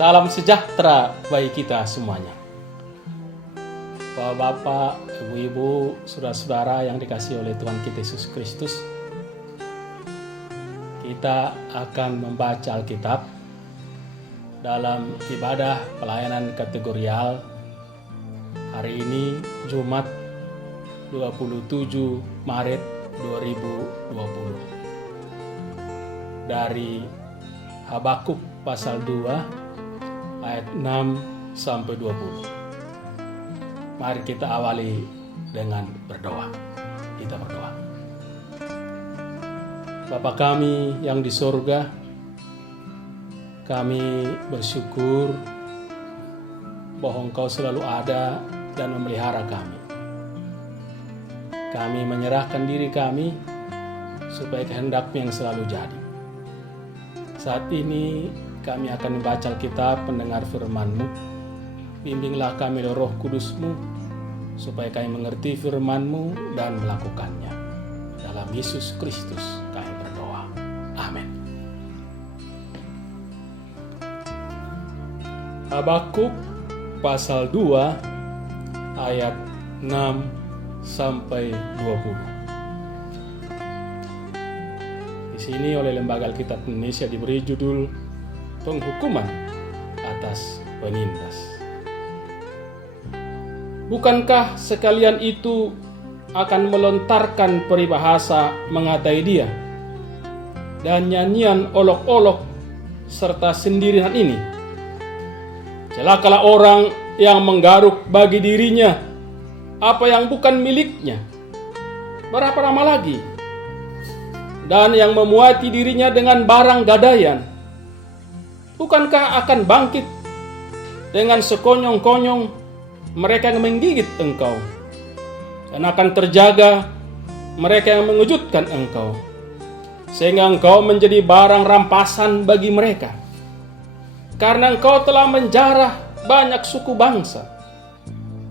Salam sejahtera bagi kita semuanya. Bapak-bapak, ibu-ibu, saudara-saudara yang dikasihi oleh Tuhan kita Yesus Kristus, kita akan membaca Alkitab dalam ibadah pelayanan kategorial hari ini Jumat 27 Maret 2020 dari Habakuk pasal 2 ayat 6 sampai 20. Mari kita awali dengan berdoa. Kita berdoa. Bapa kami yang di surga, kami bersyukur bahwa Engkau selalu ada dan memelihara kami. Kami menyerahkan diri kami supaya kehendak-Mu yang selalu jadi. Saat ini kami akan membaca Alkitab, mendengar firman-Mu. Bimbinglah kami oleh Roh Kudus-Mu, supaya kami mengerti firman-Mu dan melakukannya. Dalam Yesus Kristus kami berdoa. Amin. Habakuk pasal 2 ayat 6 sampai 20. Di sini oleh Lembaga Alkitab Indonesia diberi judul Penghukuman atas penindas. Bukankah sekalian itu akan melontarkan peribahasa mengatai dia dan nyanyian olok-olok serta sendirian ini? Celakalah orang yang menggaruk bagi dirinya apa yang bukan miliknya. Berapa lama lagi? Dan yang memuati dirinya dengan barang gadaian. Bukankah akan bangkit dengan sekonyong-konyong mereka yang menggigit engkau, dan akan terjaga mereka yang mengejutkan engkau, sehingga engkau menjadi barang rampasan bagi mereka, karena engkau telah menjarah banyak suku bangsa.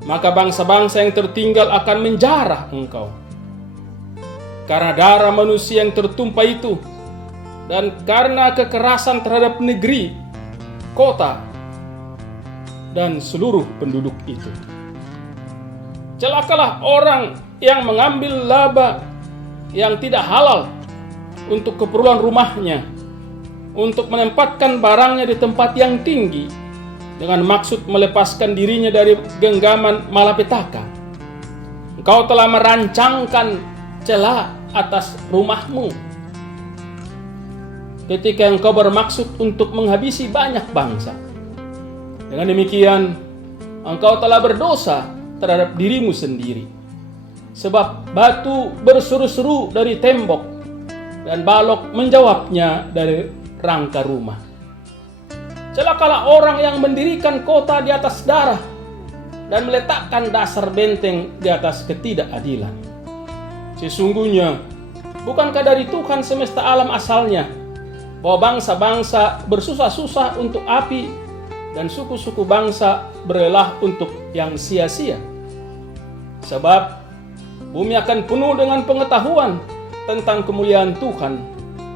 Maka bangsa-bangsa yang tertinggal akan menjarah engkau, karena darah manusia yang tertumpah itu, dan karena kekerasan terhadap negeri, kota, dan seluruh penduduk itu. Celakalah orang yang mengambil laba yang tidak halal untuk keperluan rumahnya, untuk menempatkan barangnya di tempat yang tinggi, dengan maksud melepaskan dirinya dari genggaman malapetaka. Engkau telah merancangkan celah atas rumahmu ketika engkau bermaksud untuk menghabisi banyak bangsa. Dengan demikian, engkau telah berdosa terhadap dirimu sendiri, sebab batu berseru-seru dari tembok, dan balok menjawabnya dari rangka rumah. Celakalah orang yang mendirikan kota di atas darah, dan meletakkan dasar benteng di atas ketidakadilan. Sesungguhnya, bukankah dari Tuhan semesta alam asalnya, bahwa bangsa-bangsa bersusah-susah untuk api, dan suku-suku bangsa berlelah untuk yang sia-sia? Sebab bumi akan penuh dengan pengetahuan tentang kemuliaan Tuhan,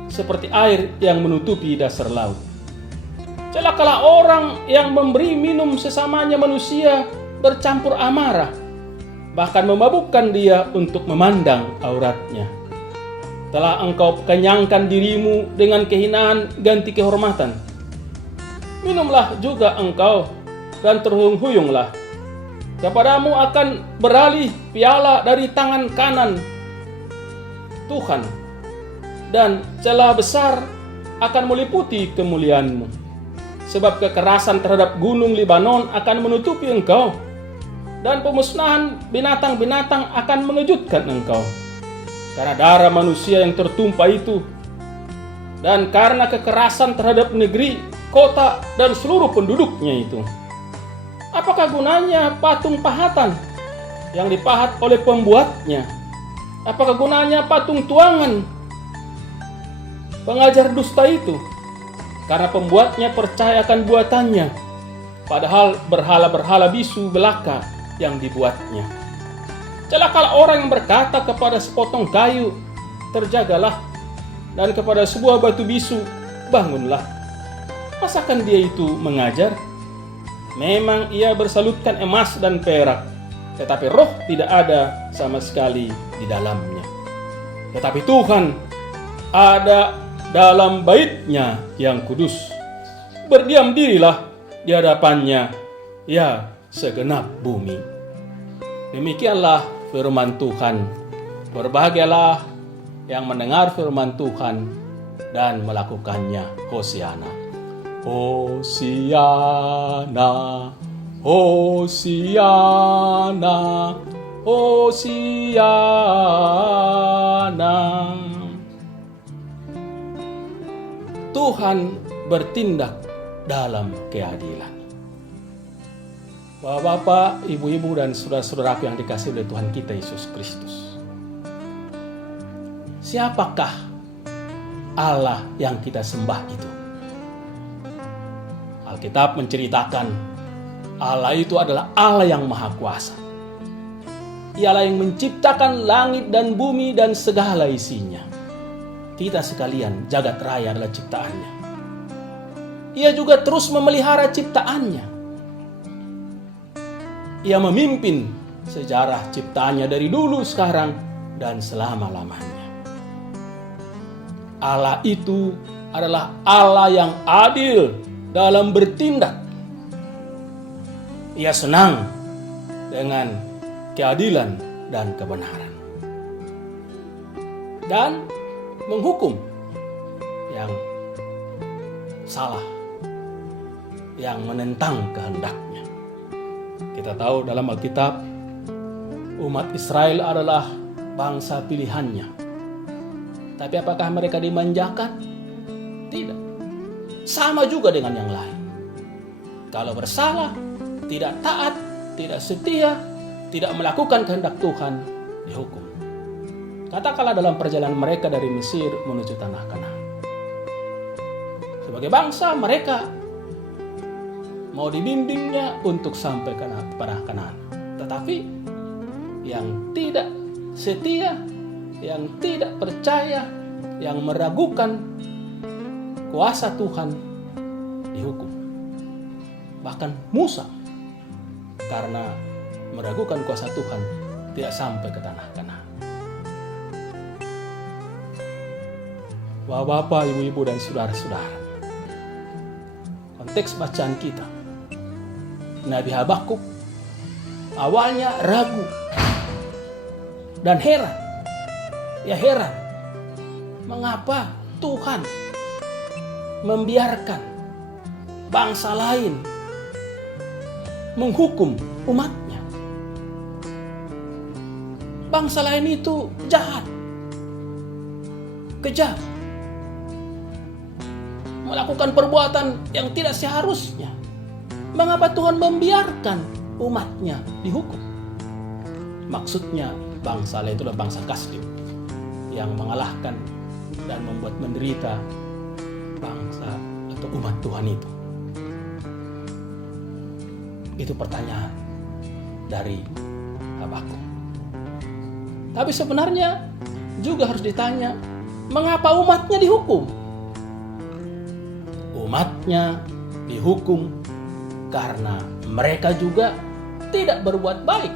seperti air yang menutupi dasar laut. Celakalah orang yang memberi minum sesamanya manusia bercampur amarah, bahkan memabukkan dia untuk memandang auratnya. Telah engkau kenyangkan dirimu dengan kehinaan ganti kehormatan. Minumlah juga engkau dan terhuyung-huyunglah. Kepadamu akan beralih piala dari tangan kanan Tuhan, dan celah besar akan meliputi kemuliaanmu. Sebab kekerasan terhadap gunung Libanon akan menutupi engkau, dan pemusnahan binatang-binatang akan mengejutkan engkau. Karena darah manusia yang tertumpah itu, dan karena kekerasan terhadap negeri, kota, dan seluruh penduduknya itu. Apakah gunanya patung pahatan yang dipahat oleh pembuatnya? Apakah gunanya patung tuangan pengajar dusta itu? Karena pembuatnya percaya akan buatannya, padahal berhala-berhala bisu belaka yang dibuatnya. Celakalah orang yang berkata kepada sepotong kayu, terjagalah, dan kepada sebuah batu bisu, bangunlah. Masakan dia itu mengajar? Memang ia bersalutkan emas dan perak, tetapi roh tidak ada sama sekali di dalamnya. Tetapi Tuhan ada dalam bait-Nya yang kudus. Berdiam dirilah di hadapannya, ya segenap bumi. Demikianlah firman Tuhan. Berbahagialah yang mendengar firman Tuhan dan melakukannya. Hosiana. Hosiana, Hosiana, Hosiana. Tuhan bertindak dalam keadilan. Bapak-bapak, ibu-ibu, dan saudara-saudaraku yang dikasihi oleh Tuhan kita Yesus Kristus. Siapakah Allah yang kita sembah itu? Alkitab menceritakan Allah itu adalah Allah yang Maha Kuasa. Ialah yang menciptakan langit dan bumi dan segala isinya. Kita sekalian, jagat raya adalah ciptaannya. Ia juga terus memelihara ciptaannya. Ia memimpin sejarah ciptaannya dari dulu, sekarang, dan selama-lamanya. Allah itu adalah Allah yang adil dalam bertindak. Ia senang dengan keadilan dan kebenaran. Dan menghukum yang salah, yang menentang kehendaknya. Kita tahu dalam Alkitab, umat Israel adalah bangsa pilihannya. Tapi apakah mereka dimanjakan? Tidak. Sama juga dengan yang lain. Kalau bersalah, tidak taat, tidak setia, tidak melakukan kehendak Tuhan, dihukum. Katakanlah dalam perjalanan mereka dari Mesir menuju tanah Kanaan. Sebagai bangsa, mereka mau dibimbingnya untuk sampai ke tanah Kanaan. Tetapi yang tidak setia, yang tidak percaya, yang meragukan kuasa Tuhan, dihukum. Bahkan Musa, karena meragukan kuasa Tuhan, tidak sampai ke tanah Kanaan. Bapak, ibu-ibu, dan saudara-saudara, konteks bacaan kita, Nabi Habakuk awalnya ragu dan heran. Ya heran, mengapa Tuhan membiarkan bangsa lain menghukum umatnya. Bangsa lain itu jahat, kejam, melakukan perbuatan yang tidak seharusnya. Mengapa Tuhan membiarkan umatnya dihukum? Maksudnya bangsa lain itu adalah bangsa Kasdim yang mengalahkan dan membuat menderita bangsa atau umat Tuhan itu. Itu pertanyaan dari Habakuk. Tapi sebenarnya juga harus ditanya, mengapa umatnya dihukum? Umatnya dihukum karena mereka juga tidak berbuat baik.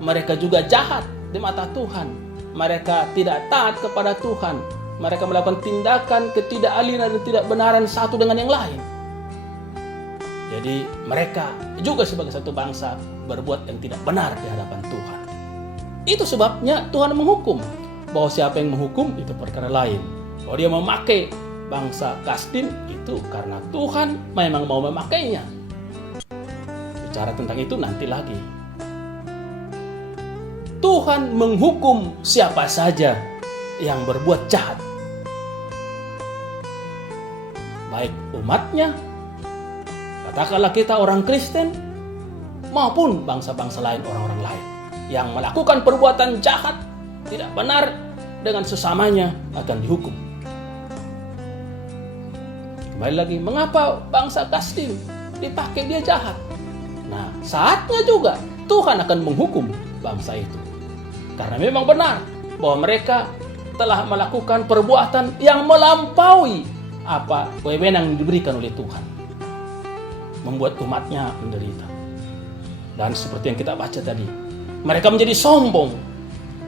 Mereka juga jahat di mata Tuhan. Mereka tidak taat kepada Tuhan. Mereka melakukan tindakan ketidakadilan dan tidak benaran satu dengan yang lain. Jadi mereka juga sebagai satu bangsa berbuat yang tidak benar di hadapan Tuhan. Itu sebabnya Tuhan menghukum. Bahwa siapa yang menghukum itu perkara lain. Bahwa dia memakai bangsa Kasdim itu karena Tuhan memang mau memakainya. Bicara tentang itu nanti lagi. Tuhan menghukum siapa saja yang berbuat jahat. Baik umatnya, katakanlah kita orang Kristen, maupun bangsa-bangsa lain, orang-orang lain yang melakukan perbuatan jahat, tidak benar dengan sesamanya akan dihukum. Kembali lagi, mengapa bangsa Kasdim dipakai dia jahat? Nah, saatnya juga Tuhan akan menghukum bangsa itu. Karena memang benar bahwa mereka telah melakukan perbuatan yang melampaui apa wewenang yang diberikan oleh Tuhan. membuat umatnya menderita. Dan seperti yang kita baca tadi, mereka menjadi sombong,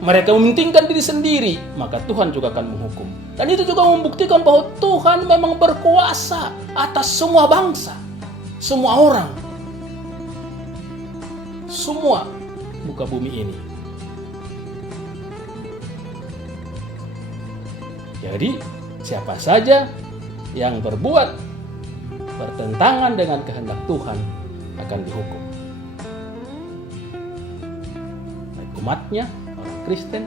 mereka mementingkan diri sendiri, maka Tuhan juga akan menghukum. Dan itu juga membuktikan bahwa Tuhan memang berkuasa atas semua bangsa, semua orang, semua muka bumi ini. Jadi siapa saja yang berbuat bertentangan dengan kehendak Tuhan akan dihukum. Baik umatnya, orang Kristen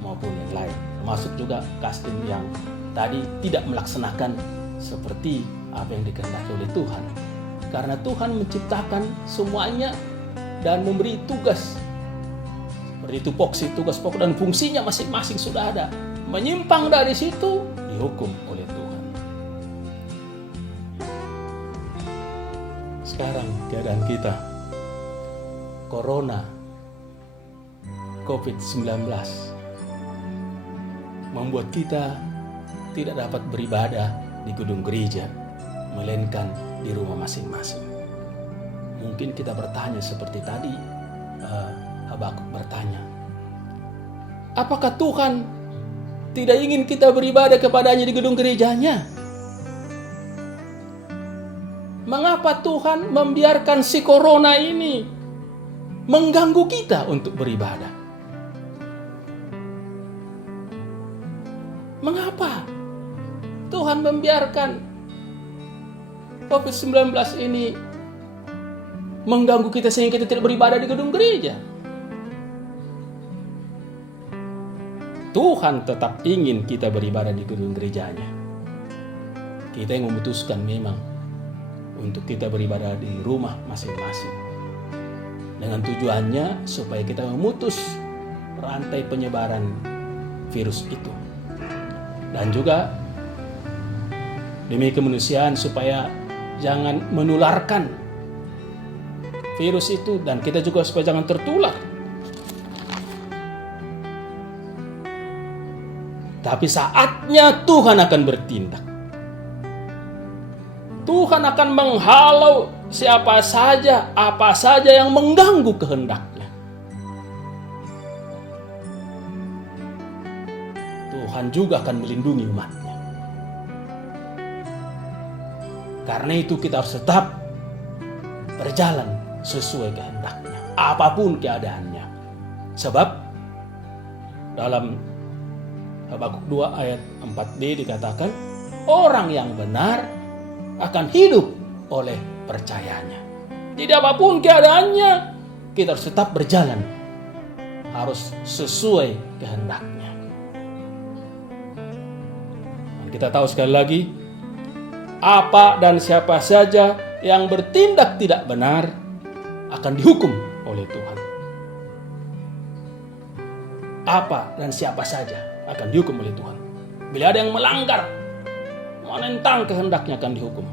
maupun yang lain. Termasuk juga Kristen yang tadi tidak melaksanakan seperti apa yang dikehendaki oleh Tuhan. Karena Tuhan menciptakan semuanya dan memberi tugas. Seperti itu tupoksi, tugas pokok dan fungsinya masing-masing sudah ada. Menyimpang dari situ dihukum oleh Tuhan. Sekarang keadaan kita, Corona, COVID-19, membuat kita tidak dapat beribadah di gedung gereja, melainkan di rumah masing-masing. Mungkin kita bertanya seperti tadi, Habakuk bertanya, apakah Tuhan tidak ingin kita beribadah kepadanya di gedung gerejanya? Mengapa Tuhan membiarkan si corona ini mengganggu kita untuk beribadah? Mengapa Tuhan membiarkan COVID-19 ini mengganggu kita sehingga kita tidak beribadah di gedung gereja? Tuhan tetap ingin kita beribadah di gedung gerejanya. Kita yang memutuskan memang untuk kita beribadah di rumah masing-masing. Dengan tujuannya supaya kita memutus rantai penyebaran virus itu. Dan juga demi kemanusiaan supaya jangan menularkan virus itu dan kita juga supaya jangan tertular. Tapi saatnya Tuhan akan bertindak. Tuhan akan menghalau siapa saja, apa saja yang mengganggu kehendaknya. Tuhan juga akan melindungi umatnya. Karena itu kita harus tetap berjalan sesuai kehendaknya, apapun keadaannya. Sebab dalam Habakuk 2 ayat 4b dikatakan, orang yang benar akan hidup oleh percayanya. Jadi apapun keadaannya, kita harus tetap berjalan, harus sesuai kehendaknya. Dan kita tahu sekali lagi, apa dan siapa saja yang bertindak tidak benar akan dihukum oleh Tuhan. Apa dan siapa saja akan dihukum oleh Tuhan. Bila ada yang melanggar, menentang kehendaknya akan dihukum.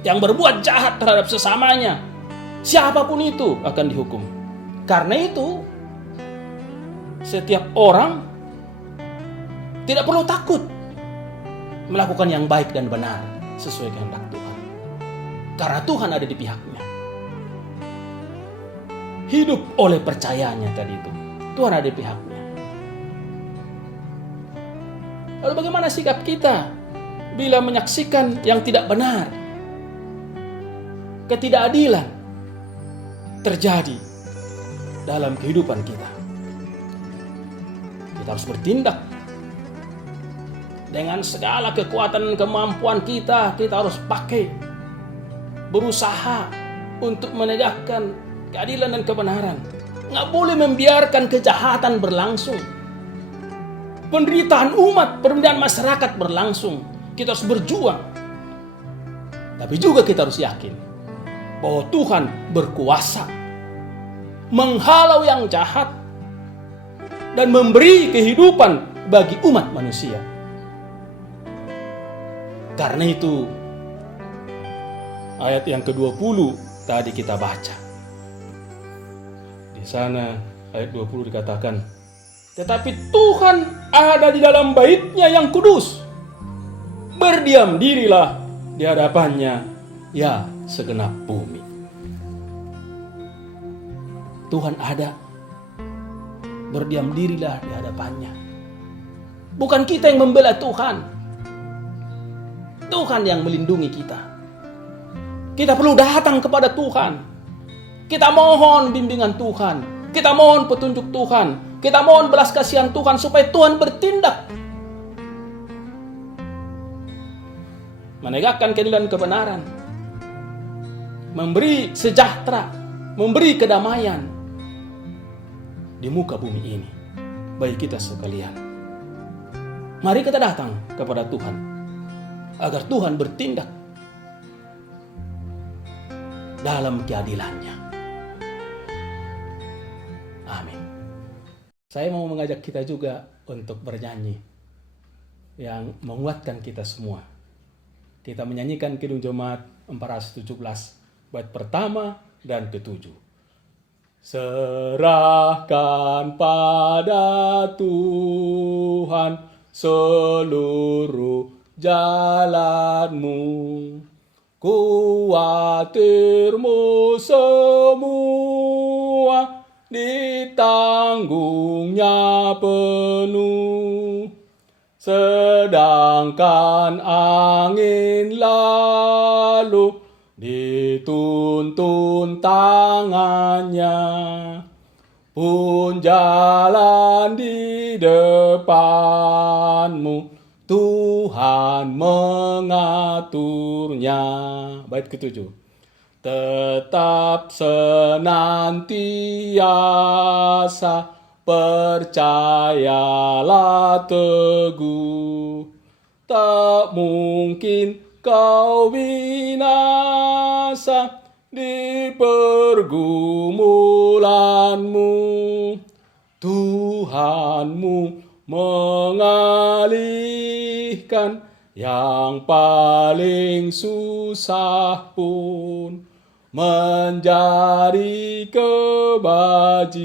Yang berbuat jahat terhadap sesamanya, siapapun itu akan dihukum. Karena itu, setiap orang tidak perlu takut melakukan yang baik dan benar sesuai kehendak Tuhan. Karena Tuhan ada di pihaknya. Hidup oleh percayanya tadi itu. Tuhan ada di pihaknya. Lalu bagaimana sikap kita bila menyaksikan yang tidak benar, ketidakadilan terjadi dalam kehidupan kita? Kita harus bertindak dengan segala kekuatan dan kemampuan kita. Kita harus pakai, berusaha untuk menegakkan keadilan dan kebenaran. Nggak boleh membiarkan kejahatan berlangsung. Penderitaan umat, penderitaan masyarakat berlangsung. Kita harus berjuang. Tapi juga kita harus yakin bahwa Tuhan berkuasa menghalau yang jahat dan memberi kehidupan bagi umat manusia. Karena itu ayat yang ke-20 tadi kita baca. Di sana ayat 20 dikatakan, tetapi Tuhan ada di dalam bait-Nya yang kudus. Berdiam dirilah di hadapannya ya segenap bumi. Tuhan ada, berdiam dirilah di hadapannya. Bukan kita yang membela Tuhan, Tuhan yang melindungi kita. Kita perlu datang kepada Tuhan. Kita mohon bimbingan Tuhan. Kita mohon petunjuk Tuhan. Kita mohon belas kasihan Tuhan supaya Tuhan bertindak. Menegakkan keadilan kebenaran. Memberi sejahtera. Memberi kedamaian. Di muka bumi ini. Bagi kita sekalian. Mari kita datang kepada Tuhan. Agar Tuhan bertindak. Dalam keadilannya. Amin. Saya mau mengajak kita juga untuk bernyanyi yang menguatkan kita semua. Kita menyanyikan Kidung Jemaat 417 bait pertama dan ke-7. Serahkan pada Tuhan seluruh jalanmu, kuatirmu semua ditanggungnya penuh. Sedangkan angin lalu dituntun tangannya, pun jalan di depanmu Tuhan mengaturnya. Bait ke-7. Tetap senantiasa percayalah teguh, tak mungkin kau binasa di pergumulanmu. Tuhanmu mengalihkan yang paling susah pun menjadi kebajikan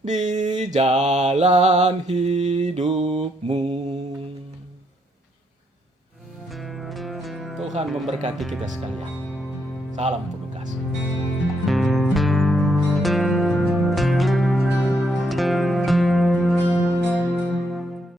di jalan hidupmu. Tuhan memberkati kita sekalian. Salam penuh kasih.